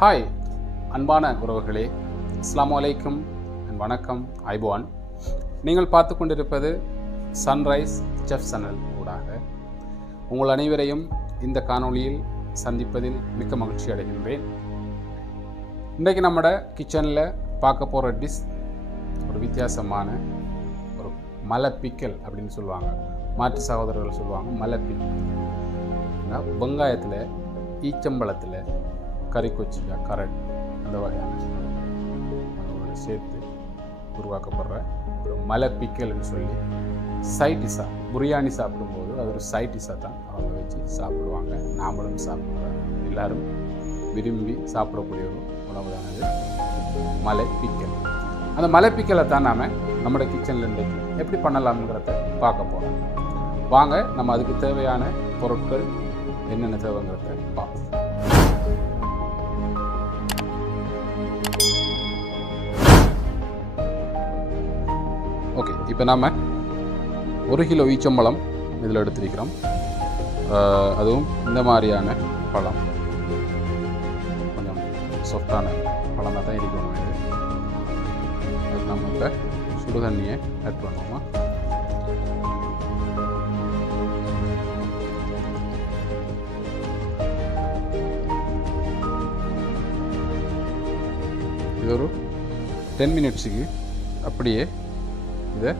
Hi அன்பான உறவுகளே, அஸ்ஸலாமு அலைக்கும் வணக்கம். ஐபோன் நீங்கள் பார்த்து கொண்டிருப்பது சன்ரைஸ் செஃப் சேனல் ஊடாக உங்கள் அனைவரையும் இந்த காணொளியில் சந்திப்பதில் மிக்க மகிழ்ச்சி அடைகின்றேன். இன்றைக்கு நம்மட கிச்சனில் பார்க்க போகிற டிஷ் ஒரு வித்தியாசமான ஒரு மலை பிக்கல் அப்படின்னு சொல்லுவாங்க. மாற்று சகோதரர்கள் சொல்லுவாங்க மலை பிக்கல். வெங்காயத்தில், ஈச்சம்பழத்தில், கறிக்கொச்சிக்காய், கரட் அந்த வகையான சேர்த்து உருவாக்கப்படுற ஒரு மலை பிக்கல்னு சொல்லி சைட் டிஷ்ஷாக பிரியாணி சாப்பிடும்போது அது ஒரு சைட் டிஷ்ஷாக தான் அவங்க வச்சு சாப்பிடுவாங்க. நாமளும் சாப்பிடுவாங்க. எல்லோரும் விரும்பி சாப்பிடக்கூடிய ஒரு உணவு தானது மலை பிக்கல். அந்த மலை பிக்கலை தான் நாம் நம்மளோட கிச்சனில் இன்றைக்கு எப்படி பண்ணலாம்ங்கிறத பார்க்க போகிறோம். வாங்க நம்ம அதுக்கு தேவையான பொருட்கள் என்னென்ன தேவைங்கிறத பார்ப்போம். ஓகே, இப்போ நாம் 1 கிலோ ஈச்சம்பழம் இதில் எடுத்திருக்கிறோம். அதுவும் இந்த மாதிரியான பழம், கொஞ்சம் சாஃப்டான பழமாக தான் இருக்கணும். அது நம்ம இப்போ சுடு தண்ணியை ஆட் பண்ணுவோமா. இது ஒரு 10 மினிட்ஸுக்கு அப்படியே இதை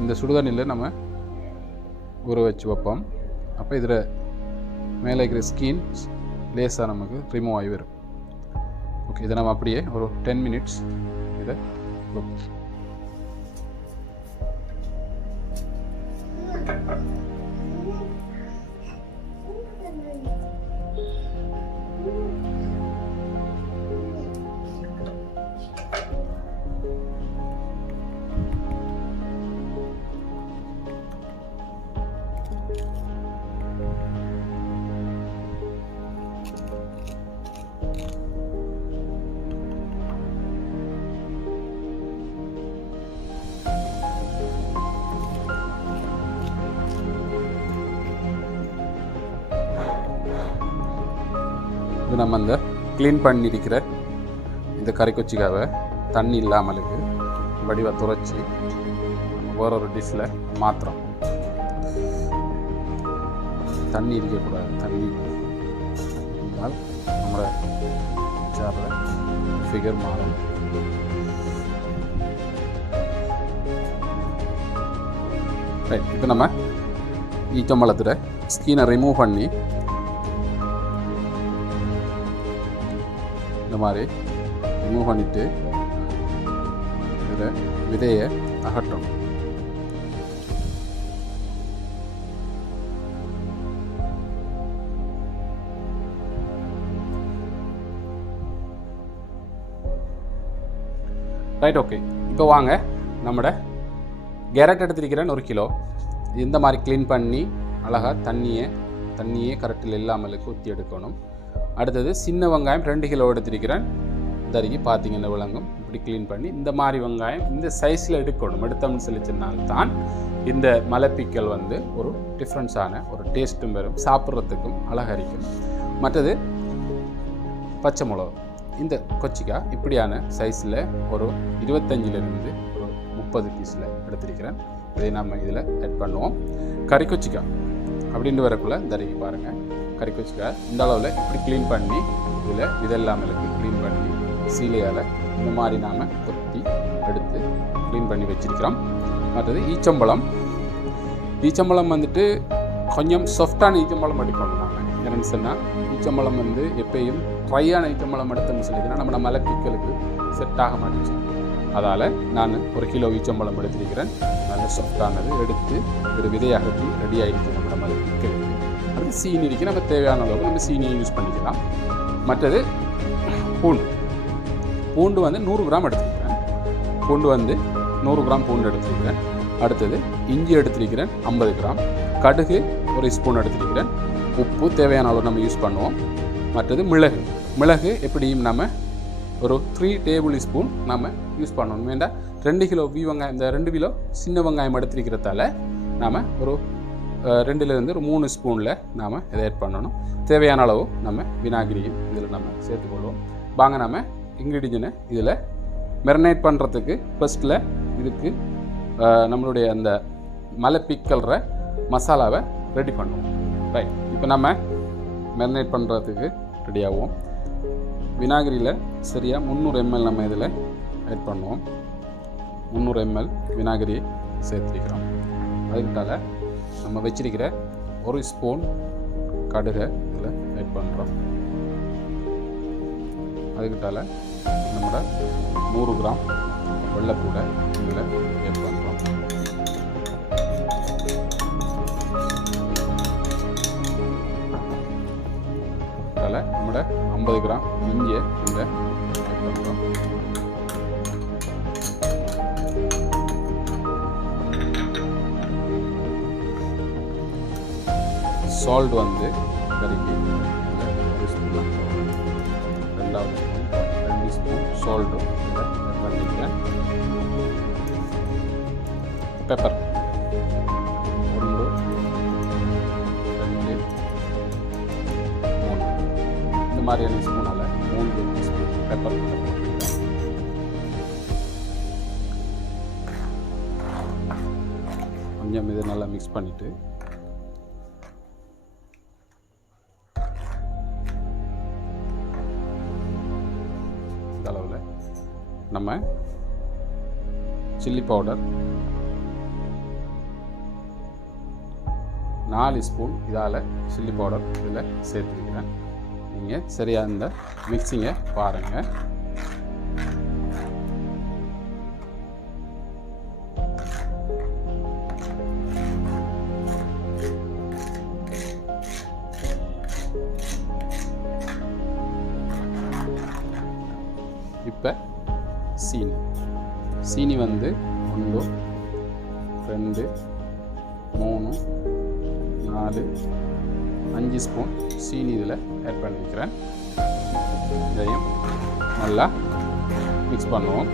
இந்த சுடுதண்ணியில் நம்ம ஊற வச்சு வைப்போம். அப்போ இதில் மேலே இருக்கிற ஸ்கின் லேஸாக நமக்கு ரிமூவ் ஆகி வரும். ஓகே, இதை நம்ம அப்படியே ஒரு 10 மினிட்ஸ் இதை வைப்போம். இது நம்ம இந்த க்ளீன் பண்ணியிருக்கிற இந்த கறிக்கொச்சிக்காவை தண்ணி இல்லாமலுக்கு வடிவாக துரைச்சி வேறொரு டிஷ்ஷில் மாத்திரம். தண்ணி இருக்கக்கூடாது. தண்ணி இருந்தால் நம்மளோட சாரில் ஃபிகர் மாறும். ரைட், இப்போ நம்ம ஈச்சம்பழத்தில் ஸ்கினை ரிமூவ் பண்ணி இந்த மாதிரி ரிமூவ் பண்ணிவிட்டு இதில் விதையை அகற்றணும். Right, okay. இப்போ வாங்க நம்மட கேரட் எடுத்திருக்கிறேன் 1 கிலோ. இந்த மாதிரி க்ளீன் பண்ணி அழகாக தண்ணியே கரெக்டில் இல்லாமலுக்கு ஊற்றி எடுக்கணும். அடுத்தது சின்ன வெங்காயம் 2 கிலோ எடுத்திருக்கிறேன். தருகி பார்த்தீங்கன்னா விளங்கும். இப்படி க்ளீன் பண்ணி இந்த மாதிரி வெங்காயம் இந்த சைஸில் எடுக்கணும். எடுத்தோம்னு சொல்லிச்சினால்தான் இந்த மலைப்பிக்கல் வந்து ஒரு டிஃப்ரென்ஸான ஒரு டேஸ்ட்டும் வரும், சாப்பிட்றதுக்கும் அழகரிக்கும். மற்றது பச்சை மிளகு, இந்த கொச்சிக்காய் இப்படியான சைஸில் ஒரு 25லிருந்து ஒரு 30 பீஸில் எடுத்திருக்கிறேன். இதை நம்ம இதில் ஆட் பண்ணுவோம். கறிக்கொச்சிக்காய் அப்படின்ட்டு வரக்குள்ள தருகி பாருங்கள். கறிக்கொச்சிக்காய் இந்த அளவில் இப்படி க்ளீன் பண்ணி இதில் இதெல்லாமல் க்ளீன் பண்ணி சீலையால் இந்த மாதிரி நாம் கொத்தி எடுத்து க்ளீன் பண்ணி வச்சுருக்கிறோம். மற்றது ஈச்சம்பழம் வந்துட்டு கொஞ்சம் சாஃப்டான ஈச்சம்பழம் எடுக்கணும். நாம் என்னென்னு சொன்னால் ஈச்சம்பழம் வந்து எப்பயும் ட்ரையான ஈச்சம்பழம் எடுத்தோம்னு சொல்லிக்கிறேன் நம்ம மலை பிக்கலுக்கு செட் ஆக மாட்டேச்சு. அதால் நான் 1 கிலோ ஈச்சம்பழம் எடுத்திருக்கிறேன். நல்ல சாஃப்டானது எடுத்து ஒரு விதையாகட்டி ரெடி ஆகிடுச்சு நம்ம மலை பிக்கலுக்கு. அடுத்து சீனி இருக்குது. நம்ம தேவையான அளவுக்கு நம்ம சீனியை யூஸ் பண்ணிக்கலாம். மற்றது பூண்டு வந்து 100 கிராம் எடுத்துருக்கிறேன். பூண்டு வந்து 100 கிராம் பூண்டு எடுத்துருக்கிறேன். அடுத்தது இஞ்சி எடுத்துருக்கிறேன் 50 கிராம். கடுகு 1 ஸ்பூன் எடுத்துருக்கிறேன். உப்பு தேவையான அளவு நம்ம யூஸ் பண்ணுவோம். மற்றது மிளகு எப்படியும் நம்ம ஒரு 3 டேபிள் ஸ்பூன் நம்ம யூஸ் பண்ணணும். வேண்டாம் 2 கிலோ வெங்காயம், இந்த 2 கிலோ சின்ன வெங்காயம் எடுத்துருக்கிறதால நாம் ஒரு 2லேருந்து ஒரு 3 ஸ்பூனில் நாம் இதை ஆட் பண்ணணும். தேவையான அளவு நம்ம வினாகிரியும் இதில் நம்ம சேர்த்துக்கொள்வோம். வாங்க நம்ம இன்க்ரீடியன்ட் இதில் மெரினேட் பண்ணுறதுக்கு ஃபஸ்ட்டில் இதுக்கு நம்மளுடைய அந்த மலை பிக்கல்ற மசாலாவை ரெடி பண்ணுவோம். ரைட், இப்போ நம்ம மெரினேட் பண்ணுறதுக்கு ரெடி ஆகும். வினாகிரியில் சரியாக 300 ml நம்ம இதில் ஆட் பண்ணுவோம். 300 ml வினாகிரி சேர்த்துருக்கிறோம். அதுக்கிட்டால நம்ம வச்சிருக்கிற 1 ஸ்பூன் கடுகை இதில் ஆட் பண்ணுறோம். அதுக்கிட்டால நம்மளோட 100 கிராம் வெள்ளைப்பூடை இதில் ஆட் பண்ணுறோம். நம்மளோட 50 கிராம் இஞ்சியை இதில் ஆட் பண்ணுறோம். சால்ட் வந்து கறிக்கு 1 ஸ்பூன், 2 ஸ்பூன் சால்ட்டு இதில் பண்ணிக்கிறேன். பெப்பர் 1 2 3 இந்த மாதிரியான ஸ்பூனால் 3 ஸ்பூன் பெப்பர் போட்டுக்கிறேன். கொஞ்சம் இதை நல்லா மிக்ஸ் பண்ணிவிட்டு இந்த அளவில் நம்ம சில்லி பவுடர் 4 ஸ்பூன் இதால் சில்லி பவுடர் இதில் சேர்த்துக்கிறேன். நீங்கள் சரியாக இந்த மிக்சிங்கை பாருங்கள். இப்போ சீனி வந்து 1 2 3 4 5 ஸ்பூன் சீனி இதில் ஆட் பண்ணிக்கிறேன். இதையும் நல்லா மிக்ஸ் பண்ணுவோம்.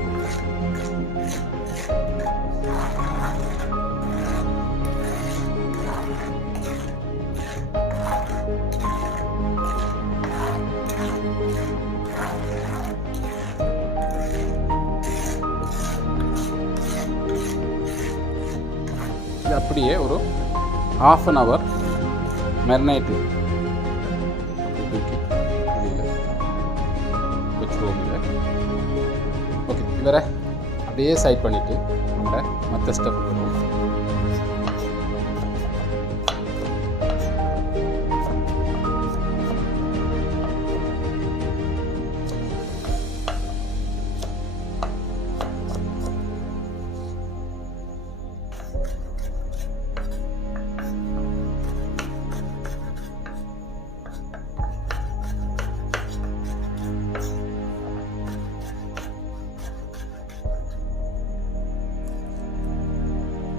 இது அப்படியே ஒரு 1/2 hour மெரினேட்டு வச்சுருவோம். ஓகே, இவரை அப்படியே சைட் பண்ணிவிட்டு நம்ம மற்ற ஸ்டெப் வருவோம்.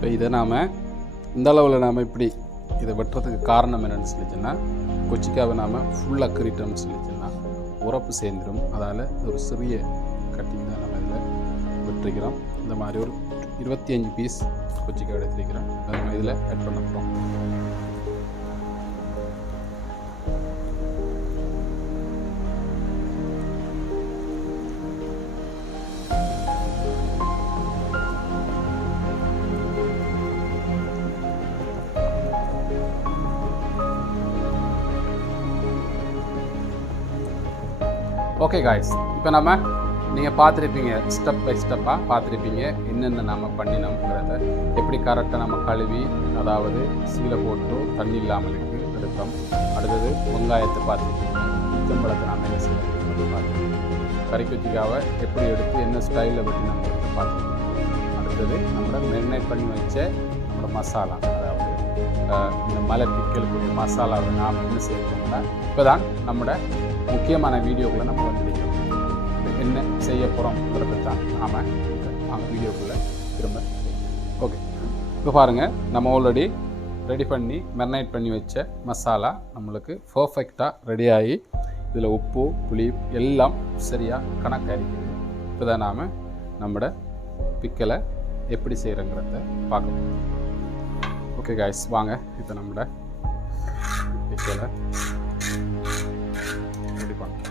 இப்போ இதை நாம் இந்த அளவில் நாம் இப்படி இதை வெட்டுறதுக்கு காரணம் என்னென்னு சொல்லிச்சுன்னா, கொச்சிக்காவை நாம் ஃபுல்லாக கறிட்டோம்னு சொல்லிச்சுன்னா உரப்பு சேர்ந்துடும். அதால் ஒரு சிறிய கட்டிங் தான் நம்ம இதில் வெட்டிருக்கிறோம். இந்த மாதிரி ஒரு 25 பீஸ் கொச்சிக்காய் எடுத்துருக்கிறோம். அதை நம்ம இதில் ஆட் பண்ண போகிறோம். ஓகே காய்ஸ், இப்போ நம்ம நீங்கள் பார்த்துருப்பீங்க, ஸ்டெப் பை ஸ்டெப்பாக பார்த்துருப்பீங்க என்னென்ன நம்ம பண்ணினோங்கிறத, எப்படி கரெக்டாக நம்ம கழுவி, அதாவது சீலை போட்டு தண்ணி இல்லாமல் எடுத்தோம். அடுத்தது வெங்காயத்தை பார்த்துருப்பீங்க, செம்பளத்தை நாம் என்ன செய்யணும் பார்த்துருப்பீங்க, கறிக்குச்சிக்காவை எப்படி எடுத்து என்ன ஸ்டைலில் வெட்டினோங்கிறத பார்த்துருப்பீங்க. அடுத்தது நம்மளோட மெரினேட் பண்ணி வச்ச நம்மளோட மசாலா, அதாவது இந்த மலை பிக்கலுக்குரிய மசாலாவை நாம் என்ன செய்யணும்னா, இப்போ தான் நம்மளோட முக்கியமான வீடியோக்குள்ளே நம்ம வந்துருக்கோம். என்ன செய்ய போகிறோம்ங்கிறது தான் நாம் அந்த வீடியோக்குள்ளே திரும்ப. ஓகே, இப்போ பாருங்கள், நம்ம ஆல்ரெடி ரெடி பண்ணி மெரினேட் பண்ணி வச்ச மசாலா நம்மளுக்கு பர்ஃபெக்டாக ரெடி ஆகி இதில் உப்பு புளி எல்லாம் சரியாக கணக்காக இருக்குது. இப்போ தான் நாம் நம்மளோட பிக்கலை எப்படி செய்கிறோங்கிறத பார்க்கணும். ஓகே காய்ஸ், வாங்க இப்போ நம்மளோட பிக்கலை ரெடி பண்ணலாம்.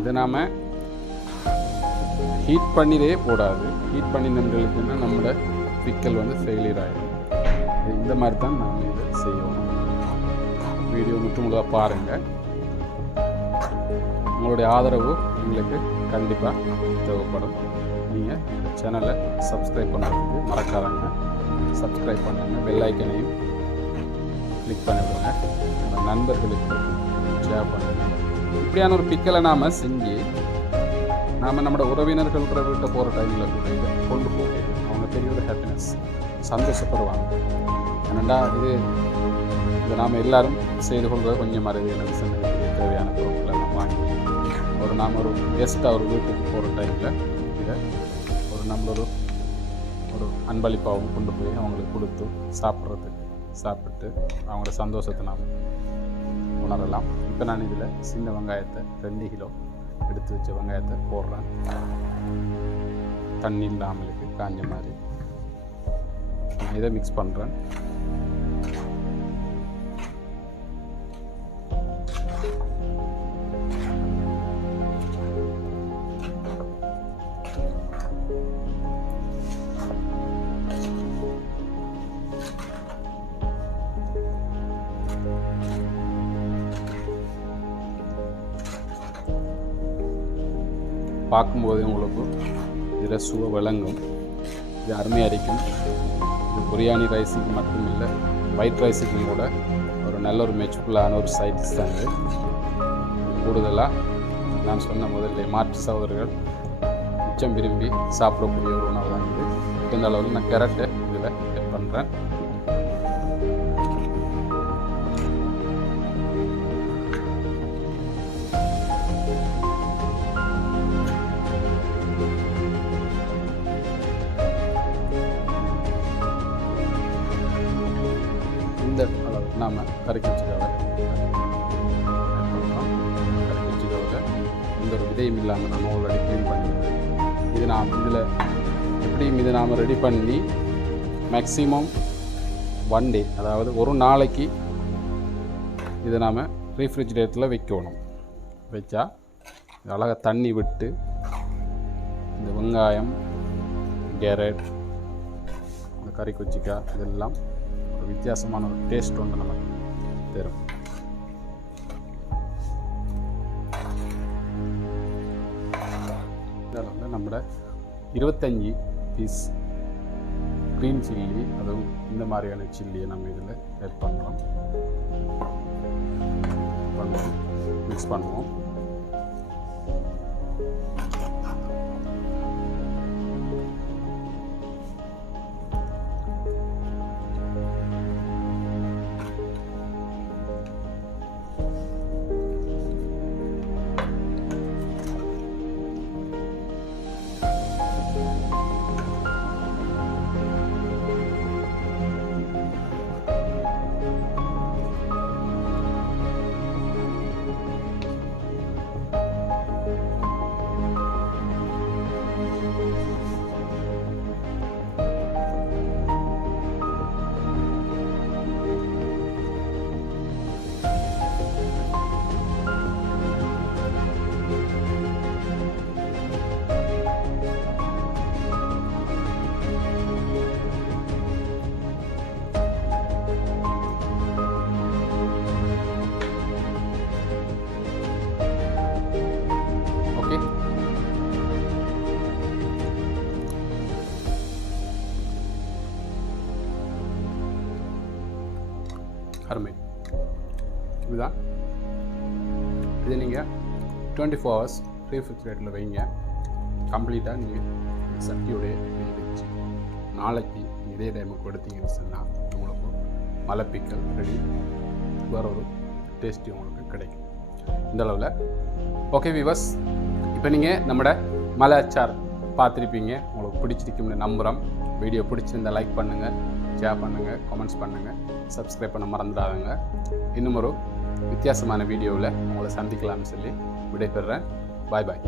இதை நாம் ஹீட் பண்ணிலே போடாது. ஹீட் பண்ணி நம்மளுக்குன்னா நம்மளோட பிக்கல் வந்து ஃபெயிலியர் ஆகிடும். இந்த மாதிரி தான் நாம் இதை செய்யணும். வீடியோ முழுதாக பாருங்கள். உங்களுடைய ஆதரவு எங்களுக்கு கண்டிப்பாக தேவைப்படும். நீங்கள் இந்த சேனலை சப்ஸ்கிரைப் பண்ணுறதுக்கு மறக்காதங்க. சப்ஸ்கிரைப் பண்ணுங்கள். பெல் ஐக்கனையும் கிளிக் பண்ணிவிடுங்க. நம்ம நண்பர்களுக்கு ஷேர் பண்ணுங்கள். இப்படியான ஒரு பிக்கலை நாம் செஞ்சு நாம் நம்மளோட உறவினர்கள் வீட்டை போகிற டைமில் கூட இதை கொண்டு போக அவங்க பெரிய ஒரு ஹாப்பினஸ், சந்தோஷப்படுவாங்க. ஏன்னா இதை நாம் எல்லோரும் செய்து கொள்வது கொஞ்சம் மறைவு சந்தேகத்துக்கு தேவையான பொருட்களை நம்ம வாங்கி நாம் ஒரு கெஸ்ட்டாக ஒரு வீட்டுக்கு போகிற டைமில் இதை நம்மளோட ஒரு அன்பளிப்பாகவும் கொண்டு போய் அவங்களுக்கு கொடுத்து சாப்பிட்டு அவங்களோட சந்தோஷத்தை நாம் உணரலாம். இப்போ நான் இதில் சின்ன வெங்காயத்தை 2 கிலோ எடுத்து வச்ச வெங்காயத்தை போடுறேன். தண்ணி இல்லாமலுக்கு காஞ்ச மாதிரி இதை மிக்ஸ் பண்ணுறேன். பார்க்கும்போது உங்களுக்கு இதில் சுவை விளங்கும். இது அருமையாக இருக்கும். இது பிரியாணி ரைஸுக்கு மட்டும் இல்லை, ஒயிட் ரைஸுக்கும் கூட ஒரு நல்ல ஒரு மெச்சுஃபுல்லான ஒரு சைட்ஸ் தான் இது. கூடுதலாக நான் சொன்ன முதல்ல மாற்று சகோதரர்கள் மிச்சம் விரும்பி சாப்பிடக்கூடிய ஒரு உணவு தான் இது. இந்த அளவில் நான் கேரட்டை இதில் ஆட் பண்ணுறேன். இந்த அளவு நாம் கறிக்குச்சிக்காவை எந்த ஒரு விதையும் இல்லாமல் நம்ம ஆல்ரெடி க்ளீன் பண்ணிடுவோம். இது இதில் எப்படியும் இதை நாம் ரெடி பண்ணி மேக்ஸிமம் 1 டே, அதாவது ஒரு நாளைக்கு இதை நாம் ரீஃப்ரிஜிரேட்டரில் வைக்கணும். வச்சா அழகாக தண்ணி விட்டு இந்த வெங்காயம், கேரட், இந்த கறிக்குச்சிக்காய் இதெல்லாம் ஒரு வித்தியாசமான ஒரு டேஸ்ட் ஒன்று நமக்கு தரும். இதில் வந்து நம்மளோட 25 பீஸ் க்ரீன் சில்லி, அதுவும் இந்த மாதிரியான சில்லியை நம்ம இதில் ஆட் பண்ணுறோம். மிக்ஸ் பண்ணுவோம். அருமை. இதுதான் இது. நீங்கள் 24 hours ரீஃப்ரிஜிரேட்டரில் வைங்க. கம்ப்ளீட்டாக நீங்கள் சட்டியோடைய வச்சு நாளைக்கு இதே டைமுக்கு எடுத்தீங்கன்னு சொன்னால் உங்களுக்கு மலைப்பிக்கல் ரெடி, வேறு ஒரு டேஸ்ட்டு உங்களுக்கு கிடைக்கும். இந்த அளவில் ஓகே வியூவர்ஸ், இப்போ நீங்கள் நம்மளோட மலை அச்சார் பார்த்துருப்பீங்க. உங்களுக்கு பிடிச்சிருக்கும்னு நம்புகிறோம். வீடியோ பிடிச்சிருந்தால் லைக் பண்ணுங்கள், ஷேர் பண்ணுங்கள், கமெண்ட்ஸ் பண்ணுங்கள், சப்ஸ்கிரைப் பண்ண மறந்துடாதுங்க. இன்னும் ஒரு வித்தியாசமான வீடியோவில் உங்களை சந்திக்கலாம்னு சொல்லி விடைபெறுறேன். பாய் பாய்.